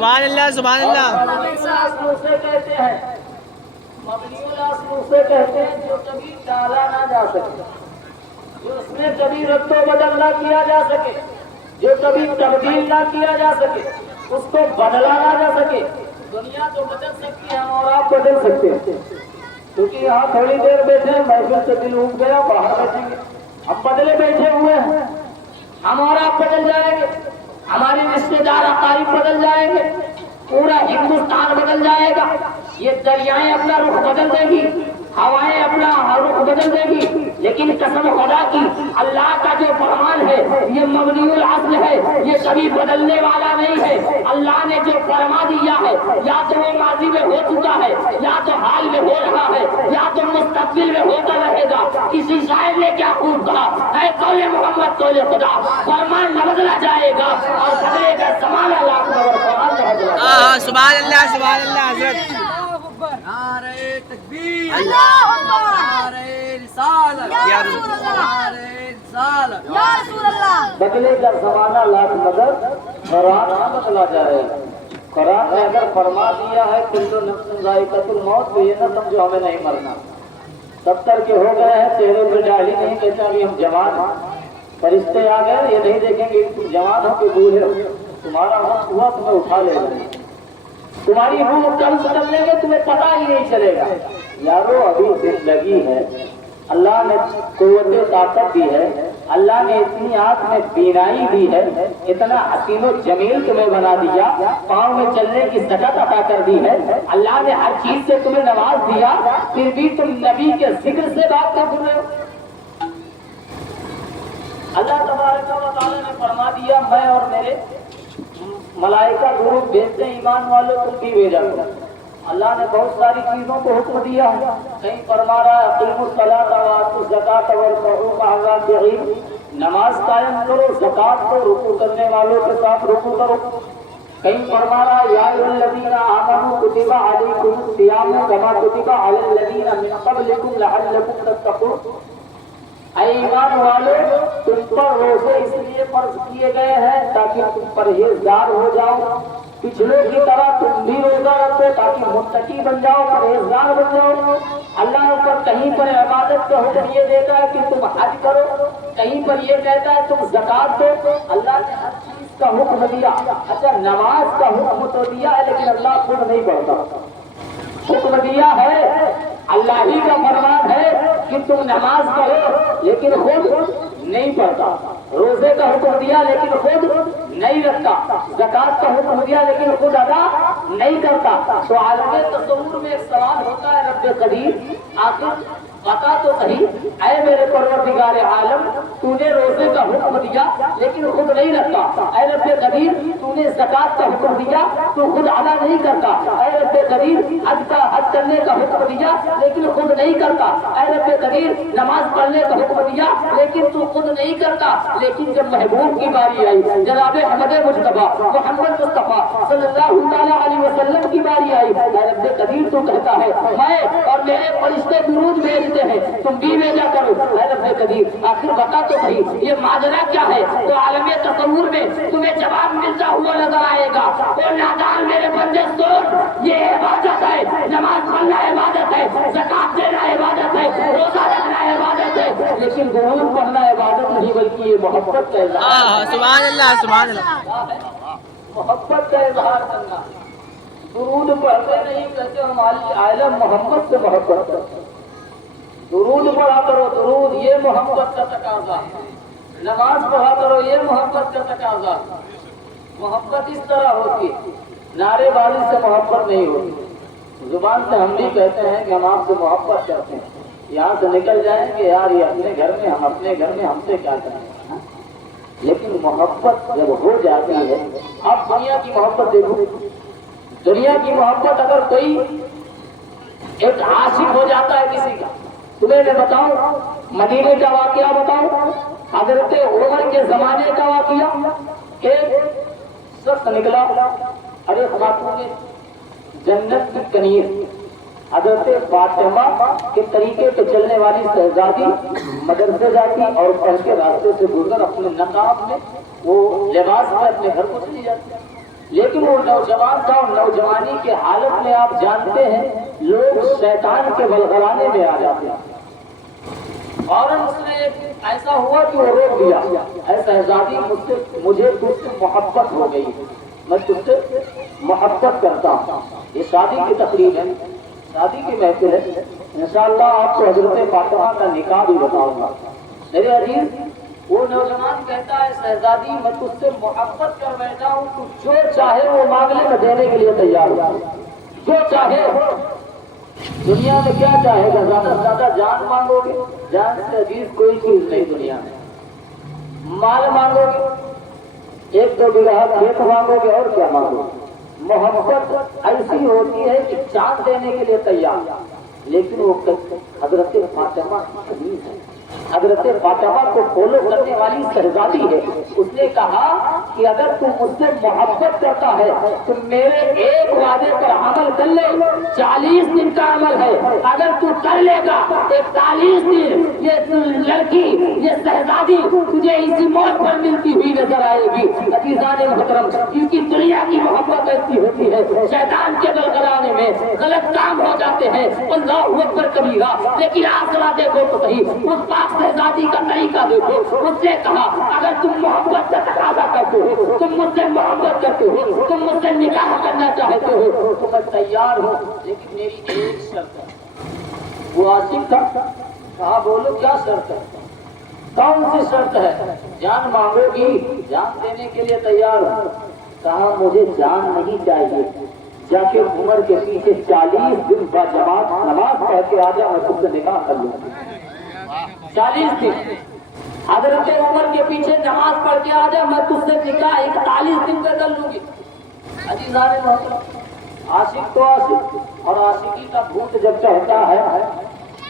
سبحان اللہ سبحان اللہ. اسے کہتے ہیں مبنی الاصل اسے کہتے ہیں جو کبھی ڈالا نہ جا سکے، جو اس میں کبھی رد و بدل نہ کیا جا سکے، جو کبھی تبدیل نہ کیا جا سکے، اس کو بدلا نہ جا سکے. دنیا تو بدل سکتی ہے اور آپ بدل سکتے ہیں، کیونکہ یہاں تھوڑی دیر بیٹھے ہیں، محفل سے دل اٹھ گیا، باہر بیٹھیں گے. ہم بدلے بیٹھے ہوئے ہیں، ہم اور آپ بدل جائیں گے، ہماری رشتے دار اقارب بدل جائیں گے، پورا ہندوستان بدل جائے گا. یہ دریائیں اپنا رخ بدل دے گی، ہوائیں اپنا رخ بدل دے گی، لیکن قسم خدا کی اللہ کا جو فرمان ہے یہ مبنی الاصل ہے، یہ کبھی بدلنے والا نہیں ہے. اللہ نے جو فرما دیا ہے یا تو وہ ماضی میں ہو چکا ہے، یا تو حال میں ہو رہا ہے، یا تو مستقبل میں ہوتا رہے گا. کسی شاعر نے کیا خوب کہا، اے قول محمد قول خدا، فرمان نہ بدلا جائے گا اور بدلے گا زمانہ لاکھ سبحان اللہ سبحان اللہ حضرت. نعرہ تکبیر، اللہ اکبر، نعرہ رسالت، یا رسول اللہ، نعرہ رسالت. یا رسول اللہ. بدلے کا زمانہ لاکھ مگر قرآن نہ بدلا جائے. قرآن نے اگر فرما دیا ہے کل نفس ذائقۃ الموت، تو یہ نہ سمجھو ہمیں نہیں مرنا. 70 کے ہو گئے ہیں، چہرے پہ داڑھی نہیں، کہتے ابھی ہم جوان ہیں. فرشتے آ گئے، یہ نہیں دیکھیں گے تم جوان ہو کہ بوڑھے ہو. تمہارا وقت ہوا تمہیں اٹھا لے گا، تمہاری روح کل بدلنے میں تمہیں پتہ ہی نہیں چلے گا. یارو ابھی زندگی ہے، اللہ نے قوت طاقت دی ہے، اللہ نے اتنی آنکھ میں بینائی دی ہے، اتنا حسین و جمیل تمہیں بنا دیا، پاؤں میں چلنے کی طاقت عطا کر دی ہے، اللہ نے ہر چیز سے تمہیں نواز دیا، پھر بھی تم نبی کے ذکر سے بات کر رہے ہو. اللہ تبارک و تعالی نے فرما دیا میں اور میرے ملائکہ درود بھیجتے ہیں، ایمان والوں تم بھی بھیجا کرو. اللہ نے بہت ساری چیزوں کو حکم دیا ہے، کہیں فرما رہا ہے اقیموا الصلاۃ وآتوا الزکاۃ وارکعوا مع الراکعین، نماز قائم کرو، زکات کو رکوع کرنے والوں کے ساتھ رکوع کرو. کہیں فرما رہا ہے یا ایھا الذین آمنوا کتب علیکم الصیام کما کتب علی الذین من قبلکم لعلکم تتقون. اے ایمان والو تم پر روزے اس لیے فرض کیے گئے ہیں تاکہ تم پرہیزگار ہو جاؤ. پچھلے کی طرح تم بھی روزہ رکھو تاکہ متقی بن جاؤ، پرہیزگار بن جاؤ. اللہ پر کہیں پر عبادت کا حکم یہ دیتا ہے کہ تم حج کرو، کہیں پر یہ کہتا ہے تم زکات دو. اللہ نے ہر چیز کا حکم دیا. اچھا نماز کا حکم تو دیا ہے لیکن اللہ خود نہیں پڑھتا. حکم دیا ہے، اللہ ہی کا فرمان ہے کہ تم نماز پڑھو لیکن خود نہیں پڑھتا. روزے کا حکم دیا لیکن خود نہیں رکھتا. زکات کا حکم دیا لیکن خود ادا نہیں کرتا. تو عالم تصور میں ایک سوال ہوتا ہے رب قدیر آخر بتا تو صحیح، اے میرے پروردگار عالم تو نے روزے کا حکم دیا لیکن خود نہیں رکھتا. اے رب قدیر تو نے زکات کا حکم دیا تو خود ادا نہیں کرتا. اے رب قدیر حج کرنے کا حکم دیا لیکن خود نہیں کرتا. اے رب قدیر نماز پڑھنے کا حکم دیا لیکن تو خود نہیں کرتا. لیکن جب محبوب کی باری آئی، جناب احمد مجتبیٰ محمد مصطفیٰ صلی اللہ تعالی علیہ وسلم کی باری آئی، اے رب قدیر تو کہتا ہے میں اور میرے فرشتے درود بھیجتے ہیں، تم بھی بھیجا کرو. اے رب قدیر آخر بتا تو صحیح یہ ماجرا کیا ہے. تو عالم تصور میں تمہیں جواب ملتا ہوا نظر آئے گا. اور نادان میرے بندے سن، یہ عبادت ہے، نماز پڑھنا عبادت ہے، زکات دینا عبادت ہے، روزہ رکھنا عبادت ہے، لیکن درود پڑھنا عبادت نہیں بلکہ یہ محبت کا اظہار. سبحان اللہ سبحان اللہ. محبت کا اظہار کرنا. درود پڑھتے نہیں کہتے ہماری عالم محمد سے محبت کرتے. درود پڑھا کرو، درود یہ محبت کا تقاضا. نماز پڑھا کرو یہ محبت کا تقاضا. محبت اس طرح ہوتی ہے، نعرے بازی سے محبت نہیں ہوتی. زبان سے ہم بھی کہتے ہیں کہ ہم آپ سے محبت کرتے ہیں، یہاں سے نکل جائیں کہ یار یہ اپنے گھر میں، ہم اپنے گھر میں ہم سے کیا کریں. لیکن محبت جب ہو جاتی ہے، اب دنیا کی محبت دیکھو. دنیا کی محبت اگر کوئی ایک عاشق ہو جاتا ہے کسی کا، تمہیں میں بتاؤں مدینے کا واقعہ بتاؤں، حضرت عمر کے زمانے کا واقعہ. ایک شخص نکلا، ارے خاتون جنت کی کنیر حضرت فاطمہ کے طریقے پہ چلنے والی شہزادی مدرسے جاتی اور پڑھ کے راستے سے گزر اپنے نقاب میں وہ لباس میں اپنے گھر کو چلی جاتی. لیکن وہ نوجوان تھا، اور نوجوانی کے حالت میں آپ جانتے ہیں لوگ شیطان کے بلغلانے میں آ جاتے ہیں، اور اس نے ایسا ہوا کہ وہ روک دیا، اے شہزادی مجھے تجھ سے محبت ہو گئی، میں تجھ سے محبت کرتا ہوں۔ یہ شادی کی تقریب ہے، شادی کی محفل ہے، انشاءاللہ آپ کو حضرت فاطمہ کا نکاح بھی بتاؤں گا۔ میرے عزیز، وہ نوجوان کہتا ہے شہزادی میں تجھ سے محبت کر بیٹھا ہوں، تو جو چاہے وہ مانگ لے، میں دینے کے لیے تیار ہوں، جو چاہے ہو۔ دنیا میں کیا چاہے گا؟ زیادہ سے زیادہ جان مانگو گے، جان سے عزیز کوئی چیز نہیں دنیا میں۔ مال مانگو گے، 1-2 بیگھہ کھیت مانگو گے، اور کیا مانگو گے؟ محبت ایسی ہوتی ہے کہ جان دینے کے لیے تیار، لیکن وہ حضرت فاطمہ کی ہے، حضرت فاطمہ کو فالو کرنے والی شہزادی ہے۔ اس نے کہا کہ اگر تو مجھ سے محبت کرتا ہے تو میرے ایک وعدے پر عمل کر لے، 40 دن کا عمل ہے، اگر تو کر لے گا 41 دن یہ لڑکی، یہ شہزادی تجھے اسی موت پر ملتی ہوئی نظر آئے گی۔ عزیزان محترم، کیونکہ دنیا کی محبت ایسی ہوتی ہے، شیطان کے بلغلانے میں غلط کام ہو جاتے ہیں، اللہ اکبر کبیرہ، لیکن آخرہ دیکھو تو صحیح، اس پاک شہزادی کا طریقہ دیکھو۔ اس نے کہا اگر تم محبت کا تقاضا کرتے ہو، تم مجھ سے محبت کرتے ہو، تم مجھ سے نکاح کرنا چاہتے ہو تو میں تیار ہوں، لیکن میری ایک شرط ہے۔ وہ عاشق تھا، کہا بولو کیا شرط ہے؟ کون سی شرط ہے؟ جان مانگو گی؟ جان دینے کے لیے تیار ہوں۔ کہا مجھے جان نہیں چاہیے، جا کے عمر کے پیچھے 40 دن با جماعت نماز پڑھ کے آ جا، میں تم سے نکاح کر لوں گا۔ 40 دن حضرت عمر کے پیچھے نماز پڑھ کے آ جا، میں تجھ سے نکاح 41 دن پہ کر لوں گی۔ عزیزان محترم، عاشق تو عاشق، اور عاشقی کا بھوت جب چڑھتا ہے